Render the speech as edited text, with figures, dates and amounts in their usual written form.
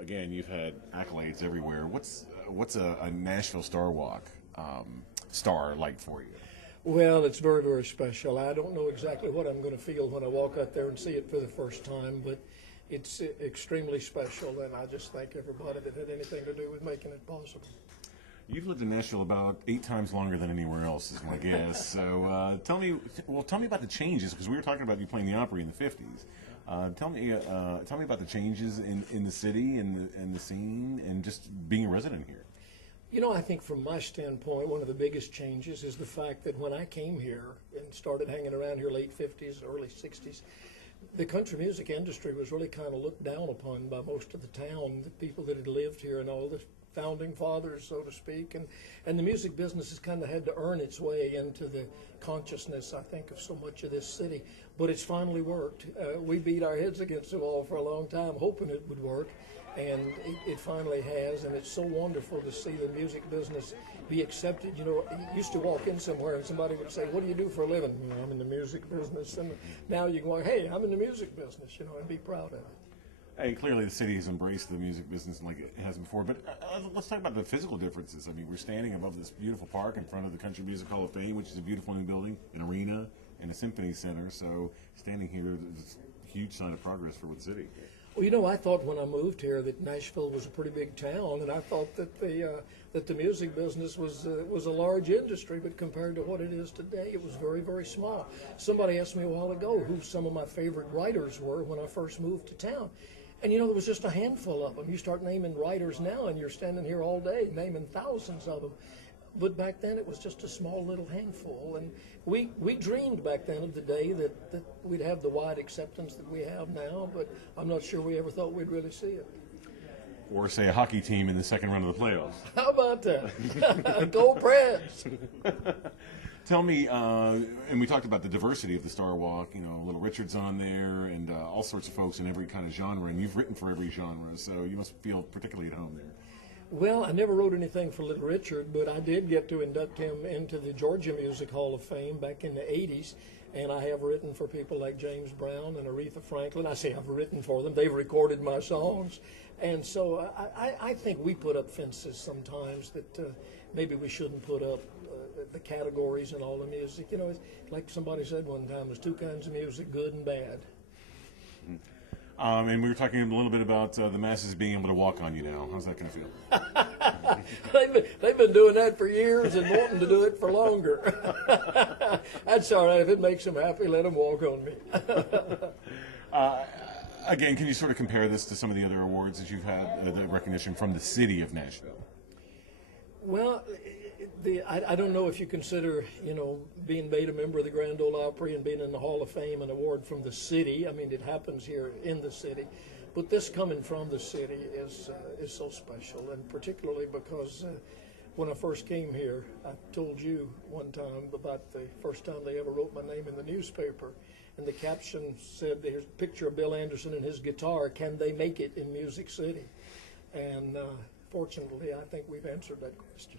again, you've had accolades everywhere. What's a Nashville Star Walk star like for you? Well, it's very, very special. I don't know exactly what I'm going to feel when I walk out there and see it for the first time, but it's extremely special, and I just thank everybody that had anything to do with making it possible. You've lived in Nashville about 8 times longer than anywhere else, is my guess. So tell me about the changes, because we were talking about you playing the Opry in the '50s. Tell me about the changes in the city and the scene, and just being a resident here. You know, I think from my standpoint, one of the biggest changes is the fact that when I came here and started hanging around here late 50s, early 60s, the country music industry was really kind of looked down upon by most of the town, the people that had lived here and all the founding fathers, so to speak, and the music business has kind of had to earn its way into the consciousness, I think, of so much of this city. But it's finally worked. We beat our heads against the wall for a long time, hoping it would work, and it finally has, and it's so wonderful to see the music business be accepted. You know, you used to walk in somewhere and somebody would say, "What do you do for a living?" "You know, I'm in the music business." And now you can go, "Hey, I'm in the music business," you know, and be proud of it. Hey, clearly the city has embraced the music business like it has before, but let's talk about the physical differences. I mean, we're standing above this beautiful park in front of the Country Music Hall of Fame, which is a beautiful new building, an arena, and a symphony center. So standing here is a huge sign of progress for the city. Well, you know, I thought when I moved here that Nashville was a pretty big town, and I thought that the music business was a large industry, but compared to what it is today, it was very, very small. Somebody asked me a while ago who some of my favorite writers were when I first moved to town. And, you know, there was just a handful of them. You start naming writers now, and you're standing here all day naming thousands of them. But back then, it was just a small little handful. And we dreamed back then of the day that we'd have the wide acceptance that we have now, but I'm not sure we ever thought we'd really see it. Or, say, a hockey team in the second round of the playoffs. How about that? Go Preds! Tell me, and we talked about the diversity of the Star Walk, you know, Little Richard's on there, and all sorts of folks in every kind of genre, and you've written for every genre, so you must feel particularly at home there. Well, I never wrote anything for Little Richard, but I did get to induct him into the Georgia Music Hall of Fame back in the 80s, and I have written for people like James Brown and Aretha Franklin. I say I've written for them. They've recorded my songs. And so I think we put up fences sometimes that maybe we shouldn't put up, the categories and all the music. You know, it's like somebody said one time, there's 2 kinds of music, good and bad. And we were talking a little bit about the masses being able to walk on you now. How's that going to feel? They've been doing that for years and wanting to do it for longer. That's all right. If it makes them happy, let them walk on me. Again, can you sort of compare this to some of the other awards that you've had, the recognition from the city of Nashville? Well, I don't know if you consider, you know, being made a member of the Grand Ole Opry and being in the Hall of Fame an award from the city. I mean, it happens here in the city. But this coming from the city is so special, and particularly because when I first came here, I told you one time about the first time they ever wrote my name in the newspaper. And the caption said, "Here's a picture of Bill Anderson and his guitar. Can they make it in Music City?" And fortunately, I think we've answered that question.